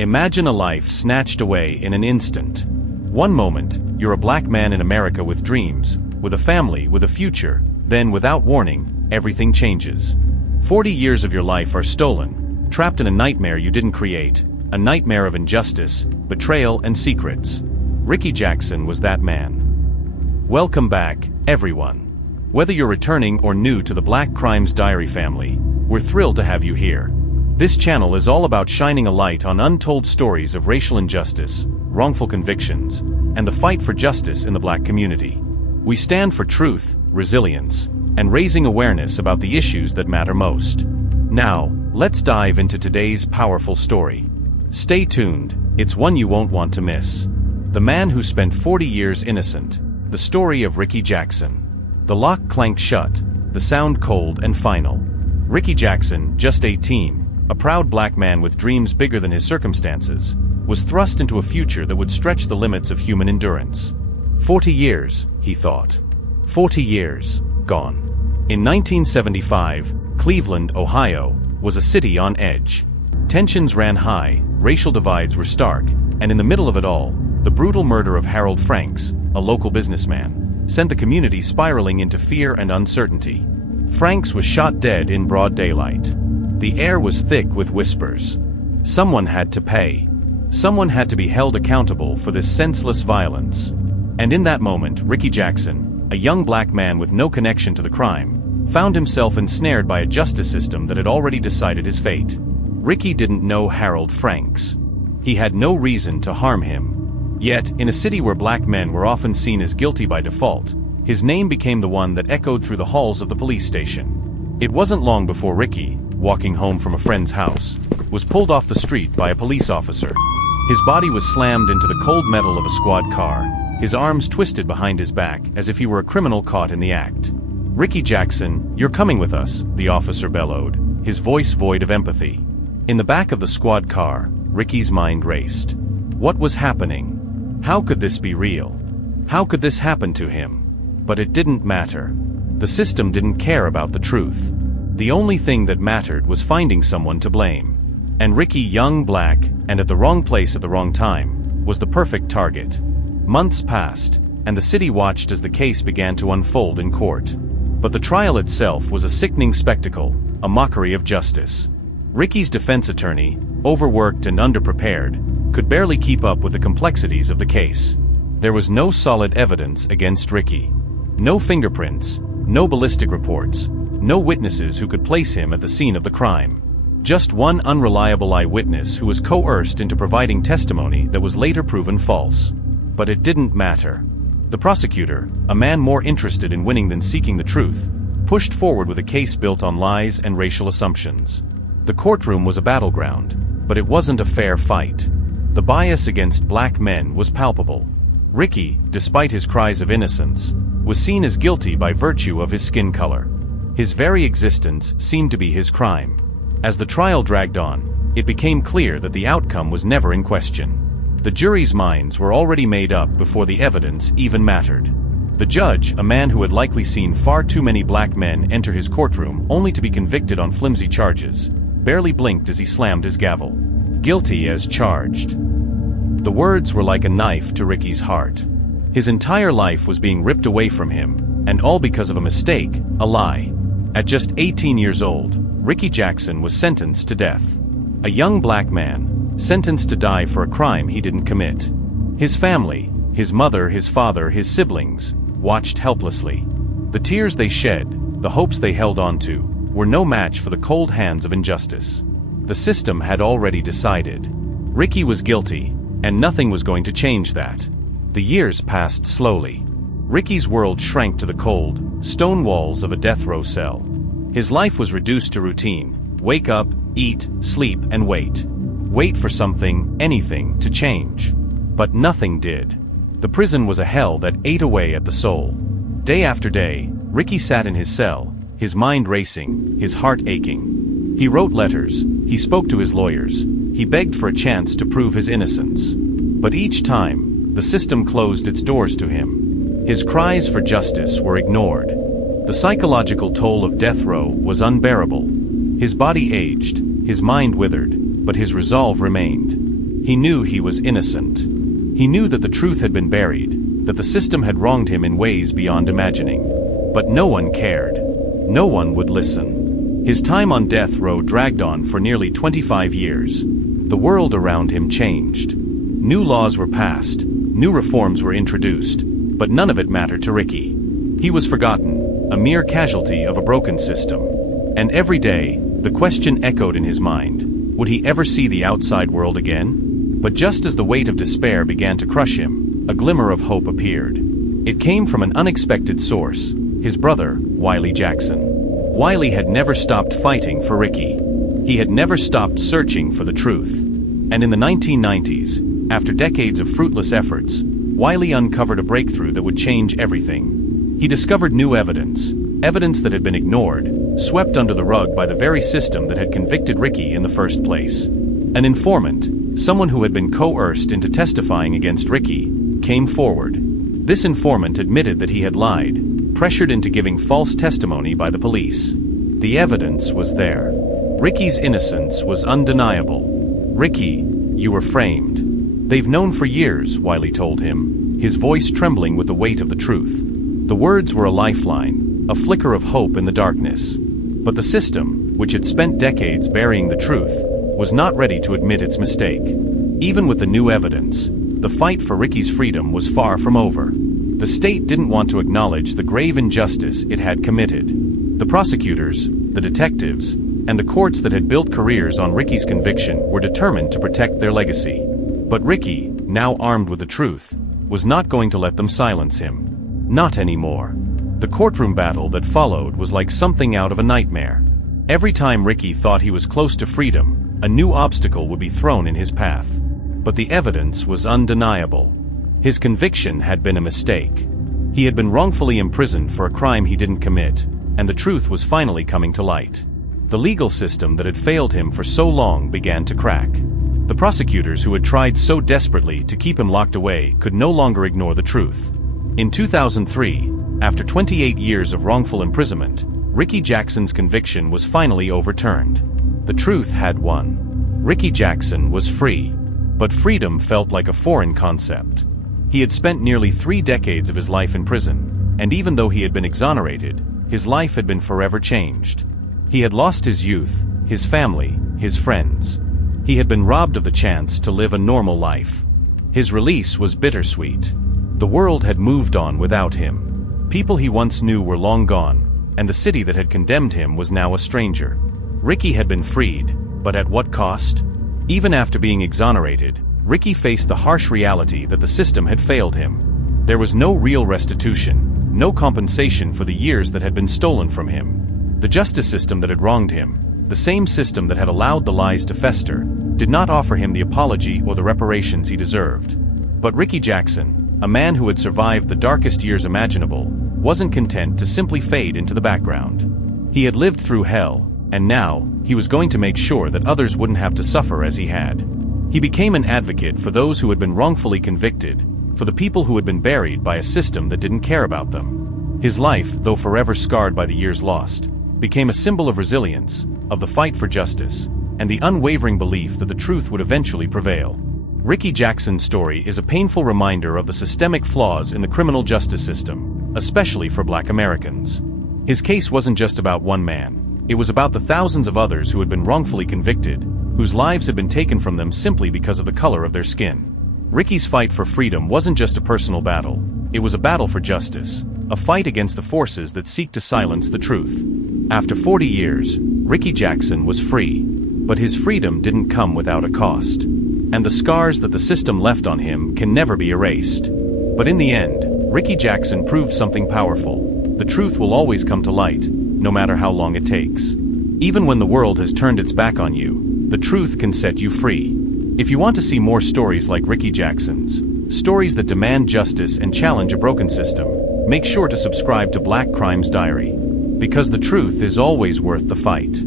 Imagine a life snatched away in an instant. One moment, you're a black man in America with dreams, with a family, with a future. Then, without warning, everything changes. 40 years of your life are stolen, trapped in a nightmare you didn't create, a nightmare of injustice, betrayal, and secrets. Ricky Jackson was that man. Welcome back, everyone. Whether you're returning or new to the Black Crimes Diary family, we're thrilled to have you here. This channel is all about shining a light on untold stories of racial injustice, wrongful convictions, and the fight for justice in the black community. We stand for truth, resilience, and raising awareness about the issues that matter most. Now, let's dive into today's powerful story. Stay tuned, it's one you won't want to miss. The man who spent 40 years innocent. The story of Ricky Jackson. The lock clanked shut, the sound cold and final. Ricky Jackson, just 18, a proud black man with dreams bigger than his circumstances, was thrust into a future that would stretch the limits of human endurance. 40 years, he thought. 40 years, gone. In 1975, Cleveland, Ohio, was a city on edge. Tensions ran high, racial divides were stark, and in the middle of it all, the brutal murder of Harold Franks, a local businessman, sent the community spiraling into fear and uncertainty. Franks was shot dead in broad daylight. The air was thick with whispers. Someone had to pay. Someone had to be held accountable for this senseless violence. And in that moment, Ricky Jackson, a young black man with no connection to the crime, found himself ensnared by a justice system that had already decided his fate. Ricky didn't know Harold Franks. He had no reason to harm him. Yet, in a city where black men were often seen as guilty by default, his name became the one that echoed through the halls of the police station. It wasn't long before Ricky, walking home from a friend's house, was pulled off the street by a police officer. His body was slammed into the cold metal of a squad car, his arms twisted behind his back as if he were a criminal caught in the act. "Ricky Jackson, you're coming with us," the officer bellowed, his voice void of empathy. In the back of the squad car, Ricky's mind raced. What was happening? How could this be real? How could this happen to him? But it didn't matter. The system didn't care about the truth. The only thing that mattered was finding someone to blame. And Ricky, young, black, and at the wrong place at the wrong time, was the perfect target. Months passed, and the city watched as the case began to unfold in court. But the trial itself was a sickening spectacle, a mockery of justice. Ricky's defense attorney, overworked and underprepared, could barely keep up with the complexities of the case. There was no solid evidence against Ricky. No fingerprints, no ballistic reports, no witnesses who could place him at the scene of the crime. Just one unreliable eyewitness who was coerced into providing testimony that was later proven false. But it didn't matter. The prosecutor, a man more interested in winning than seeking the truth, pushed forward with a case built on lies and racial assumptions. The courtroom was a battleground, but it wasn't a fair fight. The bias against black men was palpable. Ricky, despite his cries of innocence, was seen as guilty by virtue of his skin color. His very existence seemed to be his crime. As the trial dragged on, it became clear that the outcome was never in question. The jury's minds were already made up before the evidence even mattered. The judge, a man who had likely seen far too many black men enter his courtroom only to be convicted on flimsy charges, barely blinked as he slammed his gavel. Guilty as charged. The words were like a knife to Ricky's heart. His entire life was being ripped away from him, and all because of a mistake, a lie. At just 18 years old, Ricky Jackson was sentenced to death. A young black man, sentenced to die for a crime he didn't commit. His family, his mother, his father, his siblings, watched helplessly. The tears they shed, the hopes they held on to, were no match for the cold hands of injustice. The system had already decided. Ricky was guilty, and nothing was going to change that. The years passed slowly. Ricky's world shrank to the cold, stone walls of a death row cell. His life was reduced to routine: wake up, eat, sleep, and wait. Wait for something, anything, to change. But nothing did. The prison was a hell that ate away at the soul. Day after day, Ricky sat in his cell, his mind racing, his heart aching. He wrote letters, he spoke to his lawyers, he begged for a chance to prove his innocence. But each time, the system closed its doors to him. His cries for justice were ignored. The psychological toll of death row was unbearable. His body aged, his mind withered, but his resolve remained. He knew he was innocent. He knew that the truth had been buried, that the system had wronged him in ways beyond imagining. But no one cared. No one would listen. His time on death row dragged on for nearly 25 years. The world around him changed. New laws were passed, new reforms were introduced, but none of it mattered to Ricky. He was forgotten, a mere casualty of a broken system. And every day, the question echoed in his mind: would he ever see the outside world again? But just as the weight of despair began to crush him, a glimmer of hope appeared. It came from an unexpected source: his brother, Wiley Jackson. Wiley had never stopped fighting for Ricky. He had never stopped searching for the truth. And in the 1990s, after decades of fruitless efforts, Wiley uncovered a breakthrough that would change everything. He discovered new evidence that had been ignored, swept under the rug by the very system that had convicted Ricky in the first place. An informant, someone who had been coerced into testifying against Ricky, came forward. This informant admitted that he had lied, pressured into giving false testimony by the police. The evidence was there. Ricky's innocence was undeniable. "Ricky, you were framed. They've known for years," Wiley told him, his voice trembling with the weight of the truth. The words were a lifeline, a flicker of hope in the darkness. But the system, which had spent decades burying the truth, was not ready to admit its mistake. Even with the new evidence, the fight for Ricky's freedom was far from over. The state didn't want to acknowledge the grave injustice it had committed. The prosecutors, the detectives, and the courts that had built careers on Ricky's conviction were determined to protect their legacy. But Ricky, now armed with the truth, was not going to let them silence him. Not anymore. The courtroom battle that followed was like something out of a nightmare. Every time Ricky thought he was close to freedom, a new obstacle would be thrown in his path. But the evidence was undeniable. His conviction had been a mistake. He had been wrongfully imprisoned for a crime he didn't commit, and the truth was finally coming to light. The legal system that had failed him for so long began to crack. The prosecutors who had tried so desperately to keep him locked away could no longer ignore the truth. In 2003, after 28 years of wrongful imprisonment, Ricky Jackson's conviction was finally overturned. The truth had won. Ricky Jackson was free. But freedom felt like a foreign concept. He had spent nearly 3 decades of his life in prison, and even though he had been exonerated, his life had been forever changed. He had lost his youth, his family, his friends. He had been robbed of the chance to live a normal life. His release was bittersweet. The world had moved on without him. People he once knew were long gone, and the city that had condemned him was now a stranger. Ricky had been freed, but at what cost? Even after being exonerated, Ricky faced the harsh reality that the system had failed him. There was no real restitution, no compensation for the years that had been stolen from him. The justice system that had wronged him, the same system that had allowed the lies to fester, did not offer him the apology or the reparations he deserved. But Ricky Jackson, a man who had survived the darkest years imaginable, wasn't content to simply fade into the background. He had lived through hell, and now, he was going to make sure that others wouldn't have to suffer as he had. He became an advocate for those who had been wrongfully convicted, for the people who had been buried by a system that didn't care about them. His life, though forever scarred by the years lost, became a symbol of resilience, of the fight for justice, and the unwavering belief that the truth would eventually prevail. Ricky Jackson's story is a painful reminder of the systemic flaws in the criminal justice system, especially for Black Americans. His case wasn't just about one man. It was about the thousands of others who had been wrongfully convicted, whose lives had been taken from them simply because of the color of their skin. Ricky's fight for freedom wasn't just a personal battle. It was a battle for justice, a fight against the forces that seek to silence the truth. After 40 years, Ricky Jackson was free. But his freedom didn't come without a cost. And the scars that the system left on him can never be erased. But in the end, Ricky Jackson proved something powerful. The truth will always come to light, no matter how long it takes. Even when the world has turned its back on you, the truth can set you free. If you want to see more stories like Ricky Jackson's, stories that demand justice and challenge a broken system, make sure to subscribe to Black Crimes Diary. Because the truth is always worth the fight.